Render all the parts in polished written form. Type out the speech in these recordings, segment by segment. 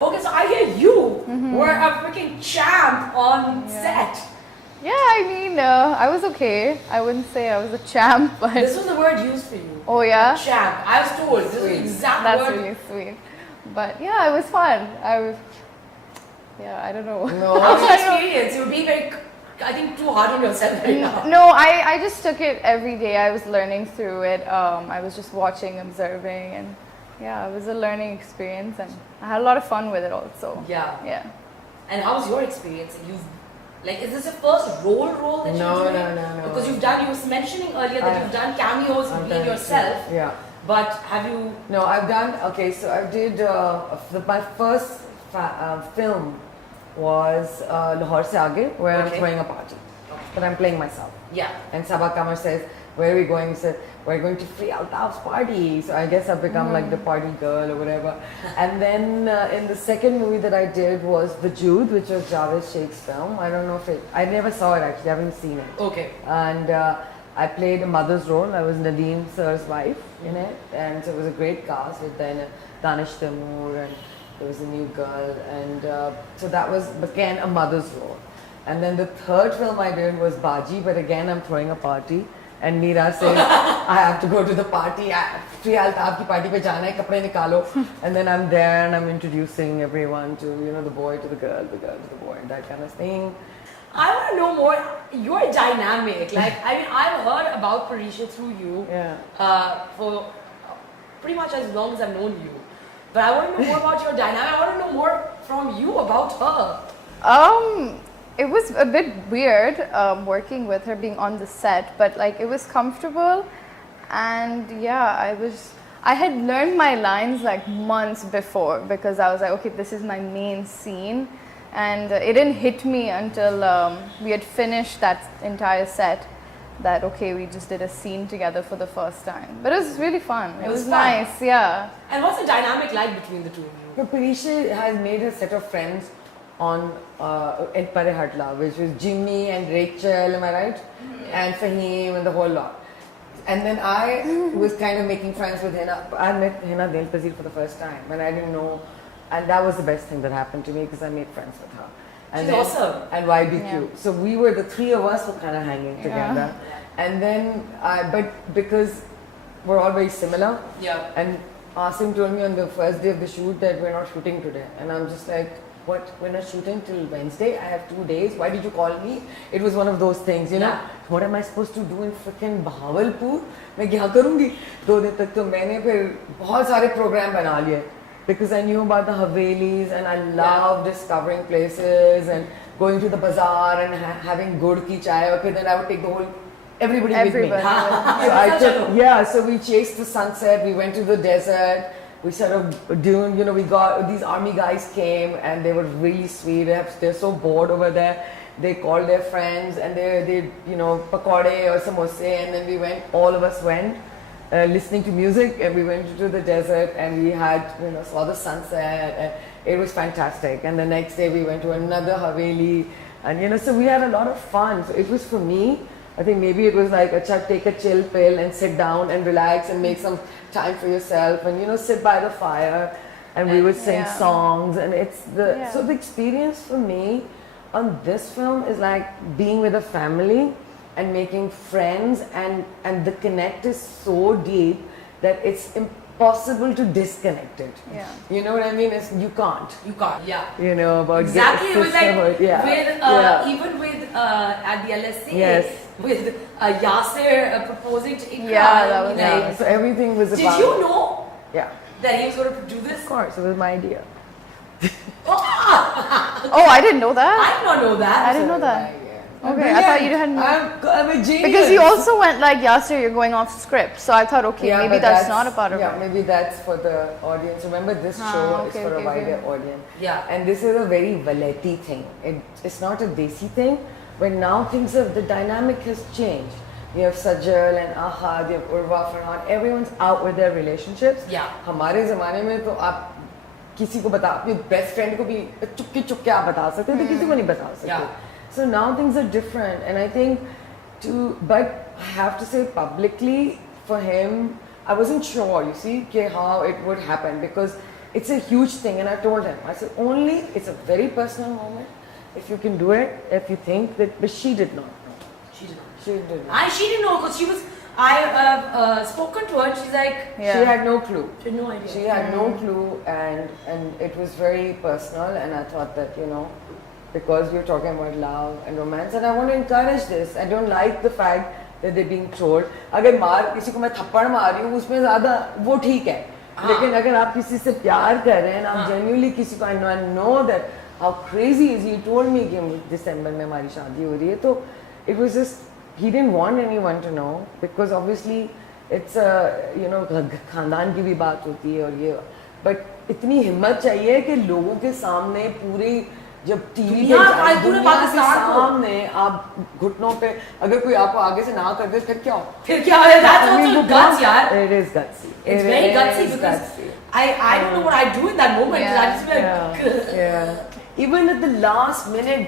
Okay, so I hear you were a freaking champ on set. Yeah, I mean, I was okay. I wouldn't say I was a champ, but... This was the word used for you. Oh, yeah? A champ. I was told. This is the exact That's word. really sweet. But yeah, it was fun. Yeah, I don't know. No, how was your experience? You were being very, I think, too hard on yourself right now. No, I just took it every day. I was learning through it. I was just watching, observing, and yeah, it was a learning experience, and I had a lot of fun with it also. Yeah. Yeah. And how was your experience? Is this your first role that you're doing? No. Because you were mentioning earlier that you've done cameos being yourself. Yeah. But have you? No, I've done, okay, so I did, my first film was Lahore Se Aage, where I'm throwing a party. But I'm playing myself. Yeah. And Sabah Kamar says, where are we going? He said, we're going to Frieha Altaf's party. So I guess I've become like the party girl or whatever. And then in the second movie that I did was The Jude, which was Javed Sheikh's film. I don't know if I never saw it actually, I haven't seen it. Okay. And I played a mother's role. I was Nadeem Sir's wife in it. And so it was a great cast with then Danish Taimur, and there was a new girl. And so that was again a mother's role. And then the third film I did was Baji, but again I'm throwing a party. And Meera says, I have to go to the party. Frieha Altaf ki party pe jana hai, kapde nikalo. And then I'm there and I'm introducing everyone to, the boy to the girl to the boy, that kind of thing. I want to know more. You're dynamic. I've heard about Parisheh through you for pretty much as long as I've known you. But I want to know more about your dynamic. I want to know more from you about her. It was a bit weird working with her, being on the set, but it was comfortable, and yeah, I had learned my lines months before, because I was like, okay, this is my main scene, and it didn't hit me until we had finished that entire set, that okay, we just did a scene together for the first time. But it was really fun. It was nice, yeah. And what's the dynamic like between the two of you? Parisheh has made a set of friends on in Parisheh, which was Jimmy and Rachel, am I right? And Fahim and the whole lot. And then I was kind of making friends with Hina. I met Hina Del Pazir for the first time, and I didn't know, and that was the best thing that happened to me, because I made friends with her. And she's awesome. And YBQ. Yeah. So we were, the three of us were kind of hanging together. Yeah. And then, but because we're all very similar, and Asim told me on the first day of the shoot that we're not shooting today. And I'm just like, what? We're not shooting till Wednesday? I have 2 days. Why did you call me? It was one of those things, you know. What am I supposed to do in freaking Bahawalpur? मैं क्या करूँगी? 2 दिन तक तो मैंने फिर बहुत सारे program बना लिए, because I knew about the Havelis and I love discovering places and going to the bazaar and having good ki chai. Okay, then I would take the whole everybody with me. So we chased the sunset. We went to the desert. We sort of doing, we got, these army guys came and they were really sweet. They're so bored over there. They called their friends and they pakode or samosa, and then all of us went listening to music, and we went to the desert and we had, saw the sunset, and it was fantastic. And the next day we went to another Haveli, and so we had a lot of fun. So it was, for me, I think maybe it was like, take a chill pill and sit down and relax and make some time for yourself, and sit by the fire, and we would sing songs, and it's so the experience for me on this film is like being with a family and making friends, and the connect is so deep that it's impossible to disconnect it. Yeah. You know what I mean? You can't. You can't, yeah. About exactly. It was like even with at the LSA, with Yasser proposing to Ikra. Yeah, that was nice. So everything was about... Did you know that he was going to do this? Of course, it was my idea. Oh, I didn't know that. I did not know that. I didn't know that. Okay, I thought you hadn't. I'm a genius. Because you also went like Yasser, you're going off script. So I thought, okay, maybe that's not a part of it. Yeah, maybe that's for the audience. Remember, this show is for a wider audience. Yeah. And this is a very Valeti thing. It's not a Desi thing. But now the dynamic has changed. You have Sajal and Ahad, you have Urwa, Farhan. Everyone's out with their relationships. Yeah. हमारे ज़माने में तो आप किसी को बता, अपने best friend को भी चुपके आप बता सकते थे, किसी को नहीं बता सकते. So now things are different, and I think but I have to say publicly, for him, I wasn't sure, you see, how it would happen, because it's a huge thing. And I told him, I said, only, it's a very personal moment. If you can do it, if you think that, but she did not know. She did not. She did not. She didn't know because she was, I spoken to her and she's like, she had no clue. She had no idea. She had no clue, and it was very personal, and I thought that, because we're talking about love and romance, and I want to encourage this. I don't like the fact that they're being trolled. अगर मार किसी को मैं थप्पड़ मार रही हूँ उसमें ज़्यादा वो ठीक है, लेकिन अगर आप किसी से प्यार कर रहे हैं ना, आप genuinely किसी को, I know that how crazy is he told me कि दिसंबर में हमारी शादी हो रही है, तो it was just, he didn't want anyone to know because obviously it's खानदान की भी बात होती है और ये, but इतनी हिम्मत चाहिए कि लोगों के सामने पूरी जब टीवी पे दुनिया के सामने आप घुटनों पे अगर कोई आपको आगे से ना कर दे फिर क्या है? That's also guts, यार. It is gutsy. It's very gutsy because I don't know what I do in that moment. I just like even at the last minute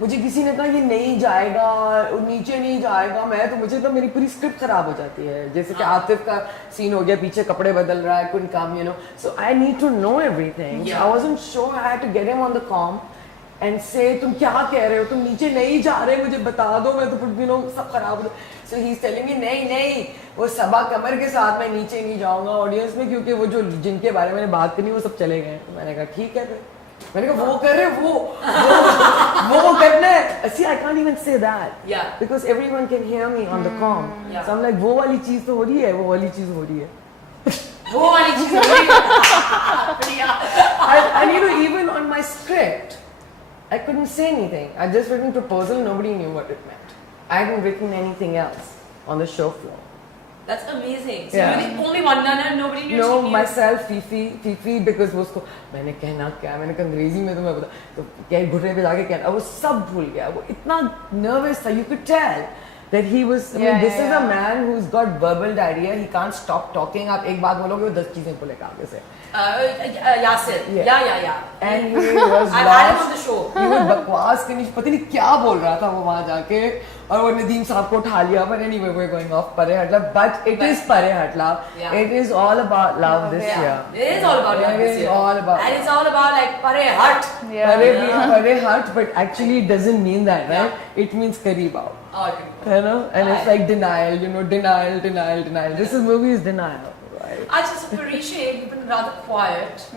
मुझे किसी ने कहा ये नहीं जाएगा और नीचे नहीं जाएगा, मुझे तो मेरी पूरी स्क्रिप्ट खराब हो जाती है. जैसे कि आतिफ का सीन हो गया, पीछे कपड़े बदल रहा है, couldn't come, so I need to know everything. I wasn't sure. I had to get him on the comm and say तुम क्या कह रहे हो, तुम नीचे नहीं जा रहे, मुझे बता दो, मैं तो सब खराब हो. So he's telling me नहीं वो सबा कमर के साथ मैं नीचे नहीं जाऊंगा ऑडियंस में, क्योंकि वो जो जिनके बारे में मैंने बात करनी वो सब चले गए. मैंने कहा ठीक है, फिर मैंने कहा वो कर रहे वो करना है. See, I can't even say that because everyone can hear me on the comm. So I'm like वो वाली चीज तो हो रही है, वो वाली चीज हो रही है. वो वाली चीज हो रही है. And even on my script I couldn't say anything. I just written proposal, nobody knew what it meant. I hadn't written anything else on the show floor. That's amazing. So you're the only one, nobody knew. No, myself, Fifi, because वो उसको मैंने कहना क्या, मैंने अंग्रेजी में तो मैं बता, तो क्या घुटने पे जाके कहना, वो सब भूल गया, वो इतना nervous था, you could tell that he was. I mean, this is a man who's got verbal diarrhea. He can't stop talking. आप एक बात बोलोगे वो 10 चीजें बोलेगा आगे से. Yasir. Yeah. And he was I had him on the show. He was बकवास करनी, पता नहीं क्या बोल रहा था वो वहाँ जाके, और वो नदीम साहब को उठा लिया. But anyway, we're going off Parisheh Altaf. But it is Parisheh Altaf. It is all about love this year. It is all about love this year. All about. And it's all about like Parisheh Hut. Parisheh Hut, but actually it doesn't mean that, right? It means kareeb aao. And it's like denial, denial. This movie is denial. Achha, so Parisheh, you've been rather quiet. I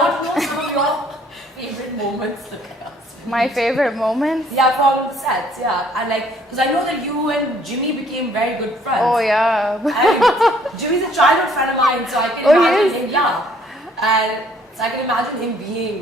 want to know some of your favorite moments. My favorite moments? Yeah, from the sets, and because I know that you and Jimmy became very good friends. Oh yeah. And Jimmy's a childhood friend of mine, so I can imagine him. Yeah, and so I can imagine him being